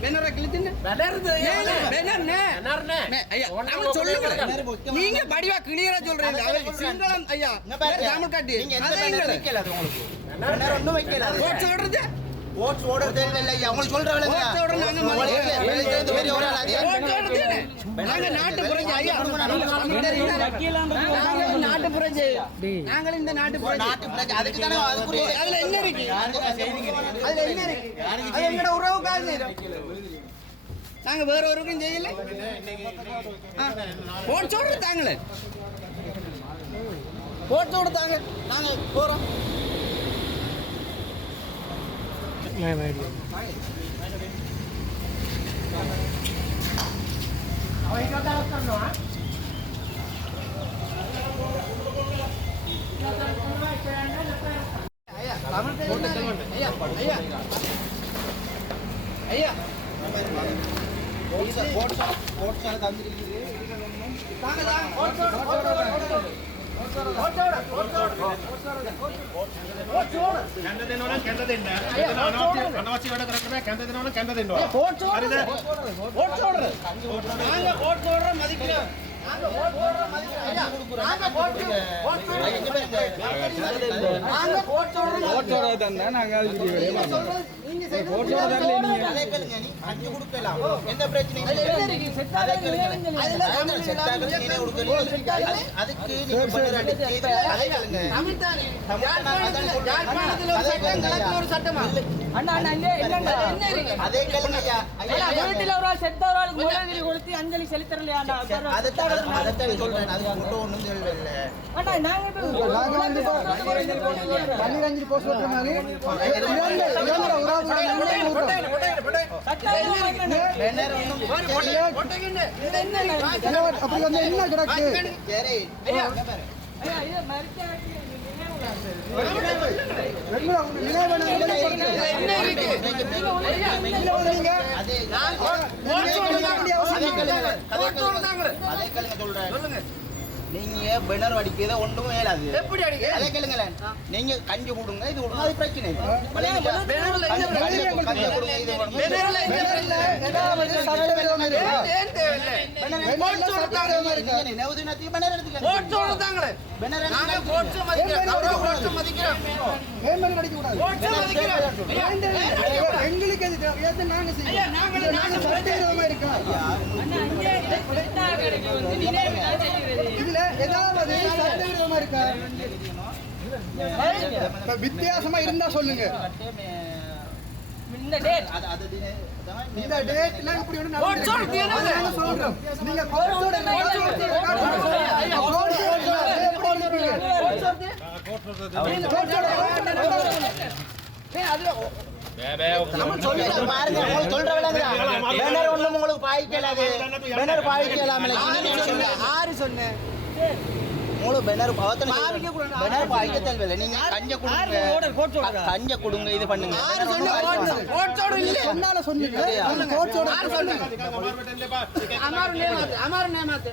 பேனரை கிழிச்சுன்னு நீங்க படிவா கிளியரா சொல்றீங்க. சிங்களம் ஐயா. தமிழ் காட்டி. ஒண்ணும் வைக்கல. சொல்றது ஓட்ஸ் ஓட தேவையில்லை ஐயா. உங்களுக்கு சொல்ற வேலை நாங்க உங்களுக்கு மதிக்கிறோம். வெளியிலிருந்து பெரிய ஒரு ஆள் அது. ஓட் சொல்றது என்ன? நாங்க நாட்டு புரட்சி. ஐயா நாங்க நாட்டு புரட்சி. நாங்களும் இந்த நாட்டு புரட்சி. நாட்டு பிரஜை அதுக்கு தானே அதுல என்ன இருக்கு? அதுல என்ன இருக்கு? அது எங்கட உறவுக்காக செய்யறோம் நாங்க வேற ஒருவருக்கும் செய்யல. போட்டு சொல்றது தாங்களே. போட்டு கொடுத்தாங்க நாங்க போறோம். ஐயா தமிழ் தெரியுமா? ஐயா ஐயா ஐயா ஓட்ஸ் ஓட்ஸ் ஓட்ஸ் எல்லாம் ಕೆಂದ ತಿನ್ನೋಣ ಕೆಂದ ತಿನ್ನ ಅನವಾಸಿ ಬೇಡ ಕರೆಕ್ಟ್ ಕೆಂದ ತಿನ್ನೋಣ ಕೆಂದ ತಿನ್ನೋಣ ಓಟ್ ನೋಡ್ರಿ ಓಟ್ ನೋಡ್ರಿ ಓಟ್ ನೋಡ್ರಿ நாங்க நாங்க செய்றது அதே கேளுங்க, நீ கொடுக்கலாம். எந்த பிரச்சனையும்? அதே அதுக்கு நீங்க அடிச்சு, அதே சட்டம்? அண்ணா அண்ணா இல்லங்க என்ன இருக்கு? அதே ஐயா. வீட்டுல ஒரு ஆள் செத்த ஒரு கொடுத்து அஞ்சலி செலுத்தலையா அண்ணா அதைத்தான் சொல்றேன் அதுக்கு மட்டும் நாங்க இப்ப பன்னிரஞ்சு போஸ்ட் ஓட்டுற மாதிரி என்ன இருக்கு? அப்படி வந்து என்ன கிடக்கு சரி ஐயா, கேளுங்க சொல்றேன். சொல்லுங்க. நீங்க பிணர் அடிக்கிறத ஒன்றும் மேலாது எப்படி அடிக்க? அதே கேளுங்களேன். நீங்க கஞ்சி கொடுங்க இது கொடுங்க அது பிரச்சனை எங்களுக்கு நாங்க இதுல ஏதாவது சட்டவிரோதமா இருக்கா? வித்தியாசமா இருந்தா சொல்லுங்க. இந்த டேட் அது- அது தின- அதான் இந்த டேட்ல இப்படி ஒண்ணு போட்டு சொல்றது என்னது? நடந்திருக்கு. நாங்க உங்களுக்கு பாய்க்கலாது. பாய்க்கலாம்ல. நீங்க சொல்லுங்க. ஆறு சொன்னேன் பிணர் பாவத்தை பிணர் பாய்க்க தேவையில்லை. நீங்க கஞ்ச கொடுங்க. கஞ்ச கொடுங்க, இது பண்ணுங்க. சொன்னால சொன்னீங்க அமாரு நேமாத்து அமாரு நேமாத்து